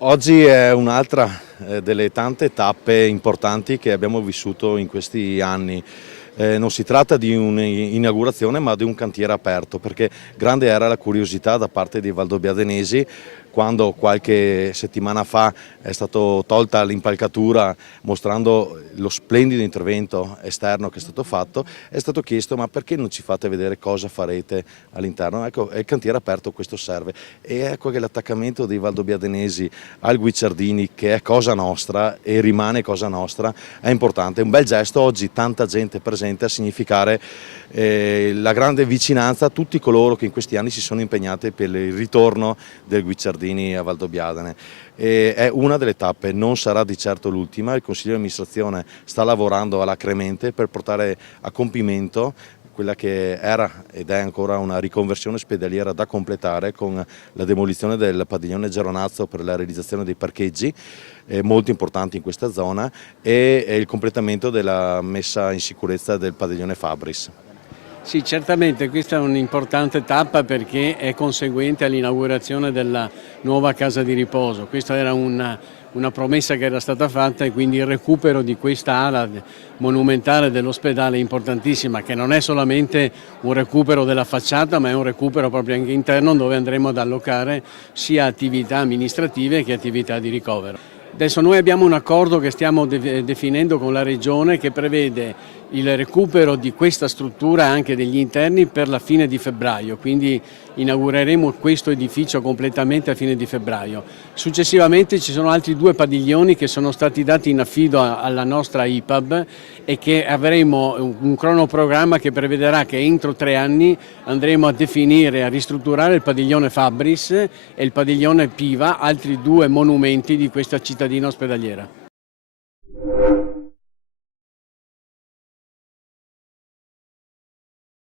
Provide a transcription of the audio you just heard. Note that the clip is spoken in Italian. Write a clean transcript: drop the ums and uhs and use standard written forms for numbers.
Oggi è un'altra delle tante tappe importanti che abbiamo vissuto in questi anni. Non si tratta di un'inaugurazione ma di un cantiere aperto, perché grande era la curiosità da parte dei valdobbiadenesi quando qualche settimana fa è stata tolta l'impalcatura mostrando lo splendido intervento esterno che è stato fatto. È stato chiesto: ma perché non ci fate vedere cosa farete all'interno? Ecco, il cantiere aperto questo serve, e ecco che l'attaccamento dei valdobbiadenesi al Guicciardini, che è cosa nostra e rimane cosa nostra, è importante. È un bel gesto, oggi tanta gente presente a significare la grande vicinanza a tutti coloro che in questi anni si sono impegnati per il ritorno del Guicciardini a Valdobbiadene. È una delle tappe, non sarà di certo l'ultima. Il Consiglio di amministrazione sta lavorando alacremente per portare a compimento quella che era ed è ancora una riconversione ospedaliera da completare, con la demolizione del padiglione Geronazzo per la realizzazione dei parcheggi molto importanti in questa zona, e il completamento della messa in sicurezza del padiglione Fabris. Sì, certamente questa è un'importante tappa perché è conseguente all'inaugurazione della nuova casa di riposo. Questa era una promessa che era stata fatta, e quindi il recupero di questa ala monumentale dell'ospedale è importantissima, che non è solamente un recupero della facciata ma è un recupero proprio anche interno, dove andremo ad allocare sia attività amministrative che attività di ricovero. Adesso noi abbiamo un accordo che stiamo definendo con la Regione, che prevede il recupero di questa struttura anche degli interni per la fine di febbraio, quindi inaugureremo questo edificio completamente a fine di febbraio. Successivamente ci sono altri 2 padiglioni che sono stati dati in affido alla nostra IPAB, e che avremo un cronoprogramma che prevederà che entro 3 anni andremo a definire e a ristrutturare il padiglione Fabris e il padiglione Piva, altri 2 monumenti di questa cittadina ospedaliera.